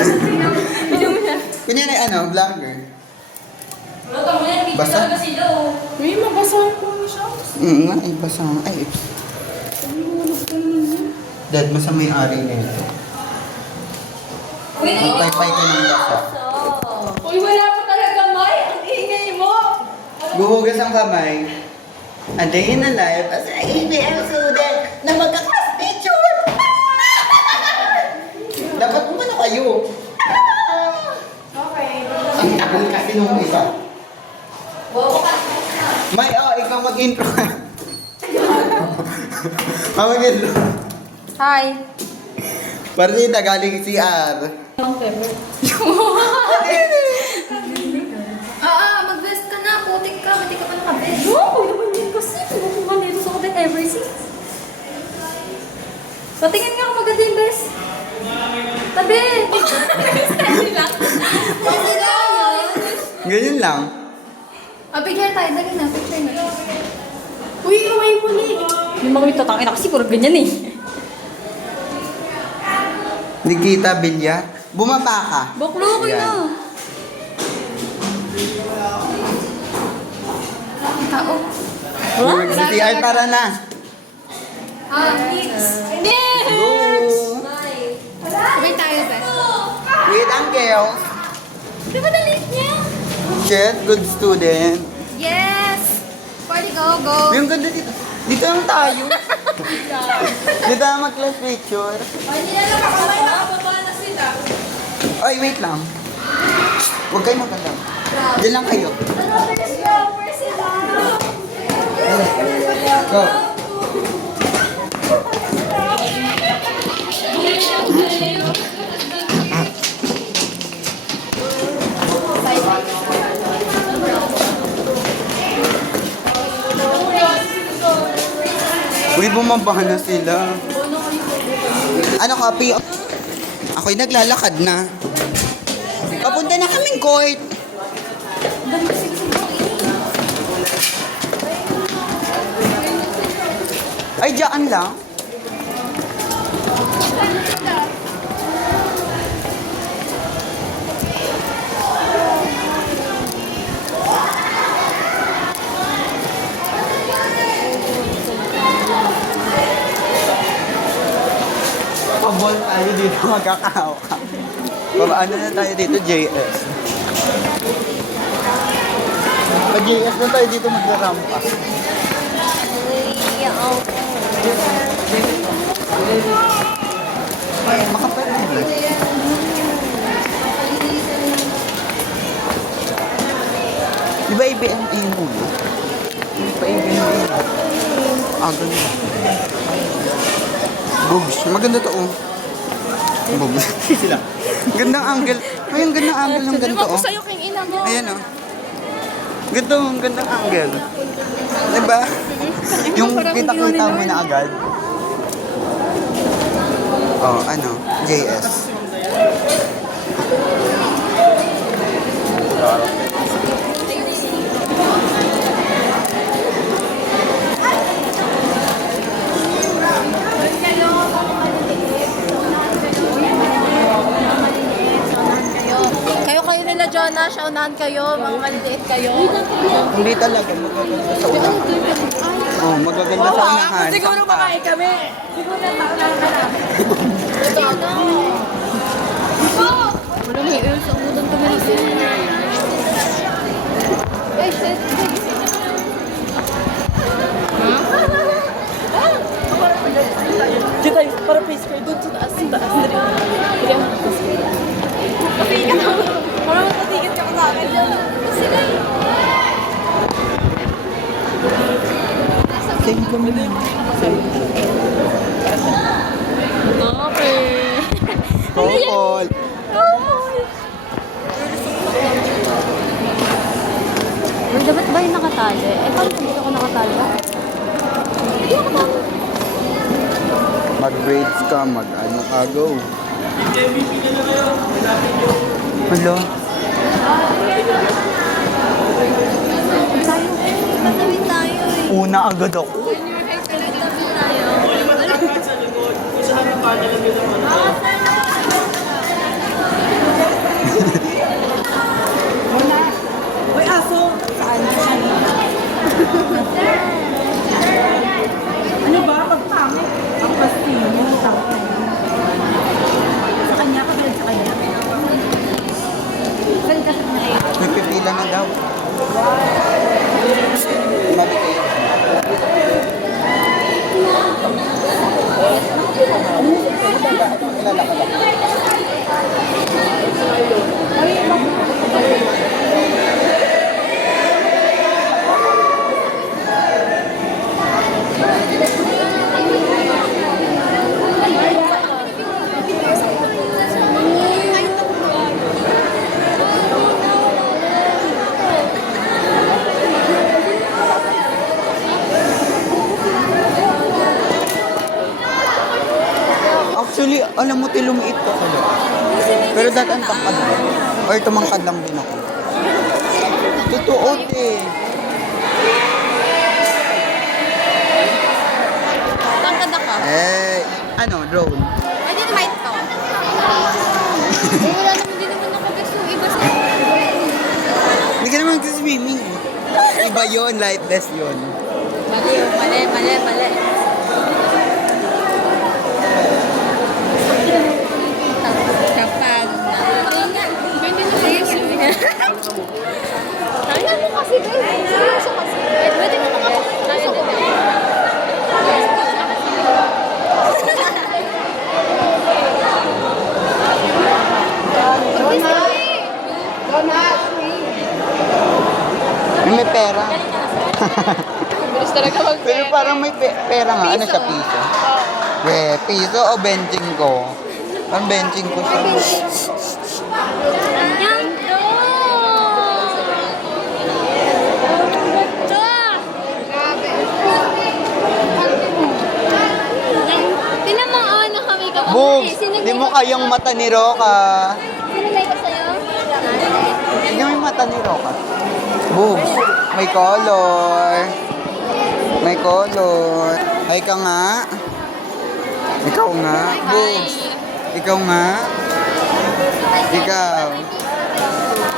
Pili mo siya. Kunyari vlogger. Basa? Uy, mabasahan ko siya. Nga, ay basa. Ay, Dad, masama yung ari na ito. Magpaypay ka ng basa. Uy, wala pa talaga, May. Ang ingay mo. Guhugas ang kamay. A day in a life as an ABM student na magka-class teacher. Dapat umano kayo. Okay. Ang tagal kasi nung isa. Bobo ka. May, ikaw mag-intro. Mag-intro. Hi. Partida galing CR. Ang pepper. Mag-vest ka na. Putik ka. Hindi ka pa naka-vest. No, naman din kasi. Pinukuha nito sa akin ever since. Patingin nga kung maganda yung vest. Tabi. Steady lang. Steady lang. Ganyan lang. Picture tayo. Dali na. Picture na. Uy, kamay mo ni. Yung mga itatangin na kasi puro ganyan eh. Hindi kita, Bilya. Bumaba ka. Baklo ko Yan. na. Tao. Sa CR para na. Mix. Go! Sabay tayo, Beth. Wait, Uncle. Di ba na-late niya? Chet, good student. Yes! Party go, go! Yung ganda dito. Dito lang tayo. Dito lang mag-class picture. Ay, hindi na lang ako. Nakababa na sila. Ay, wait lang. Huwag kayo maganda. Diyan lang kayo. There's flowers sila. Go. Uy, bumabahan na sila. Ano, copy? Ako'y naglalakad na. Papunta na kaming court. Ay, dyan lang. Pabol tayo dito, magkakahawa. Ano na tayo dito, JS. Pag-JS na tayo dito, mag-rampa. Makapal na yun. Di ba IBMA yung muna? Di ba IBMA? Ganun. Boobs. Maganda to, oh. Boobs. Sila. Gandang angle. Ay, ang gandang angle ng ganito, oh. Sa'yo king ina mo. Ayan, oh. Ganito, ang gandang angle. Diba? Yung kita-kita mo na agad. Oh, JS. Kayo nila Jonah, shaunahan kayo, mga maliliit kayo. Hindi talaga magaganda sa unahan. Oh, magaganda sa unahan. Siguro makain kami. Siguro na tao lang ka na. Wala may air sa umudan kami na siya. Ay, shit. Diyan tayo, para face kayo doon sa taas. Sa taas na rin. Patigat ka. Parang patigat ka sa akin. Sila yun. Same kami na. Okay. Couple. Well, dapat ba yung nakatali? Paano kung dito ko nakatali? Hindi ako nakatali. Mag-grades ka, mag-ano ka, go. Hello? Tatawin tayo eh. Una agad ako. Tatawin tayo. Actually, alam mo, lumiit ko ako. Pero dati ang tangkad ko. Or tumangkad lang din ako. Totoo, te. Tangkad ako. Ano, drone? Ay, din height ko. Wala naman din naman ako gusto. Iba sa... Hindi ka naman swimming. Iba yun, life vest yun. Mali. Kapag Kaya mo kasi guys. Seryoso kasi. Pwede mo naman ako. May pera. Bilis talaga Pero parang may pera nga. Ano siya, piso? Piso o benching ko? Ang benching ko siya. Yan to! Tinan mo, na kami ka. Bugs, di mo kayang mata ni Roka. Sino may ka sa'yo? Hindi mo yung mata ni Roka. Bugs, may color. May color. Ay ka nga. Ikaw nga. Bugs. Ikaw nga. Ikaw.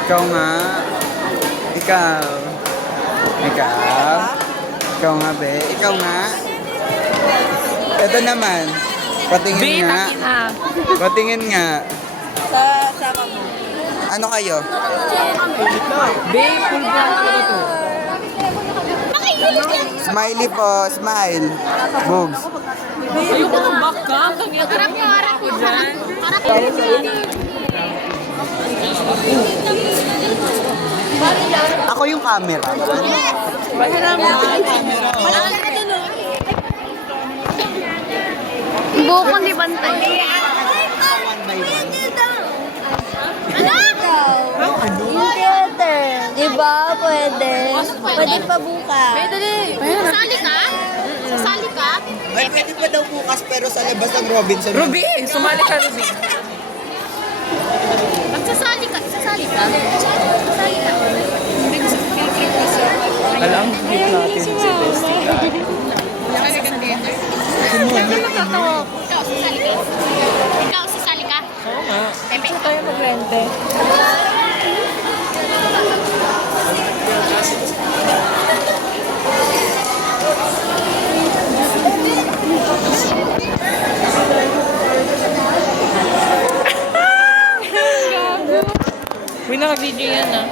Ikaw nga. Ikaw. Ikaw. Ikaw nga, be. Ikaw nga. Ito naman. Patingin nga. Patingin nga. Sama mo. Ano kayo? Babe, full blank ko na to. Smiley po. Smile. Bugs. Ayoko ng back cam. Harap ko dyan. Ako yung camera. Bahala mo. Buko di bantay. Yung theater. Diba? Pwede. Pwede pa bukas. Sasali ka? Sasali ka? Ay, pwede pa daw bukas pero sa labas ng Robinson. Ruby! Sumali ka, Ruby. Magsasali ka? Sasali ka? Sasali ka? Alam, hit natin si Bestie. Ikaw, sasali ka? Ikaw, sasali ka? Oo nga. Gusto tayo magrente. Uy, naka-video yan ah.